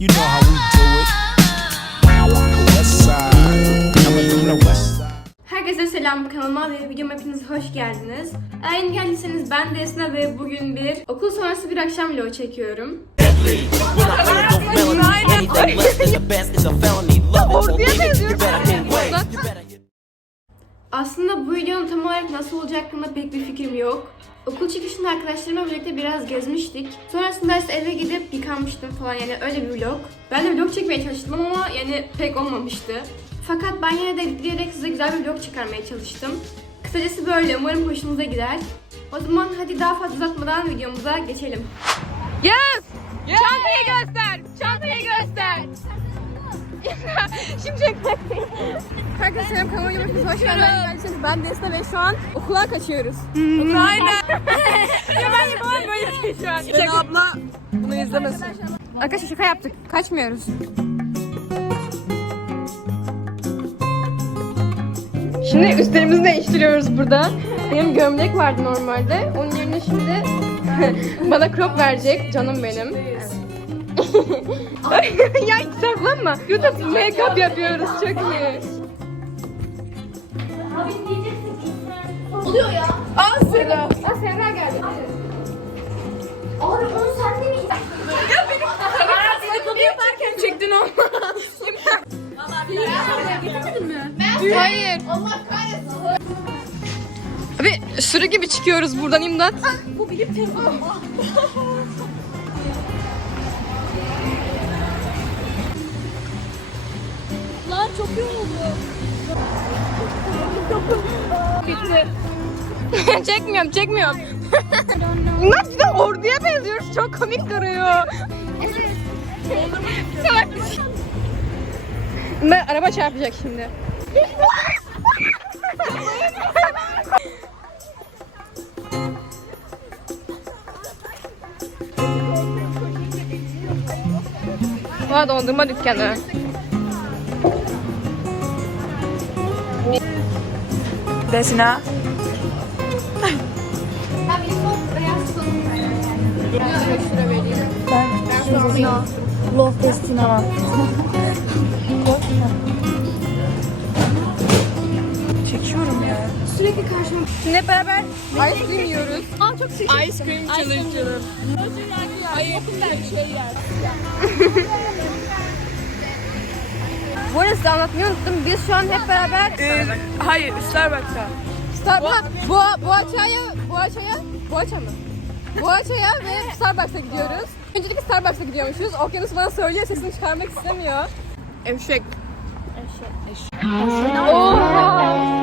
You know how we do it. Herkese selam kanalıma ve videoma hepiniz hoş geldiniz. Eğer yeni geldiyseniz ben de Esna ve bugün bir okul sonrası bir akşam vlogu çekiyorum. Aslında bu videonun tam olarak nasıl olacağı hakkında pek bir fikrim yok. Okul çıkışında arkadaşlarımla birlikte biraz gezmiştik. Sonrasında ise eve gidip yıkanmıştım falan yani öyle bir vlog. Ben de vlog çekmeye çalıştım ama yani pek olmamıştı. Fakat ben yine de editleyerek size güzel bir vlog çıkarmaya çalıştım. Kısacası böyle umarım hoşunuza gider. O zaman hadi daha fazla uzatmadan videomuza geçelim. Yaz! Çantayı göster! Çantayı göster! Şimdi çek. Herkese selam kanalıma hepiniz hoş geldiniz. Ben Desna ve şu an okula kaçıyoruz. Aynen. ya ben yapamam böyle bir şey şu an. Çek. abla bunu izlemesin. Arkadaşlar şaka yaptık. Kaçmıyoruz. Şimdi üstlerimizi değiştiriyoruz burada. Benim gömlek vardı normalde. Onun yerine şimdi bana crop verecek canım benim. ya saklanma. YouTube make-up yapıyoruz çok iyi. Oluyor ya. Al Sera. Al Sera geldi. Abi onu sen de mi Bunu yaparken çektin onu. Hayır. Allah kahretsin. Abi sürü gibi çıkıyoruz buradan imdat. Bu benim telefonum. çekmiyorum, çekmiyorum. İmdat bir de orduya benziyoruz. Çok komik duruyor. Salak. Ben araba çarpacak şimdi. Valla dondurma dükkanı. Desina. Love Destina. Çekiyorum ya. Sürekli karşıma. Şimdi hep beraber ice cream yiyoruz. Aa çok sıkı. Ice cream challenge'ım. Bu arada size anlatmayı unuttum. Biz şu an hep beraber Ee, hayır, Starbucks'a. Starbucks, Boğa, Boğaçay'a, Boğaçay'a, Boğaça mı? Boğaçay'a ve Starbucks'a gidiyoruz. Öncelikle Starbucks'a gidiyormuşuz. Okyanus bana söylüyor, sesini çıkarmak istemiyor. Eşek. Eşek. Oha!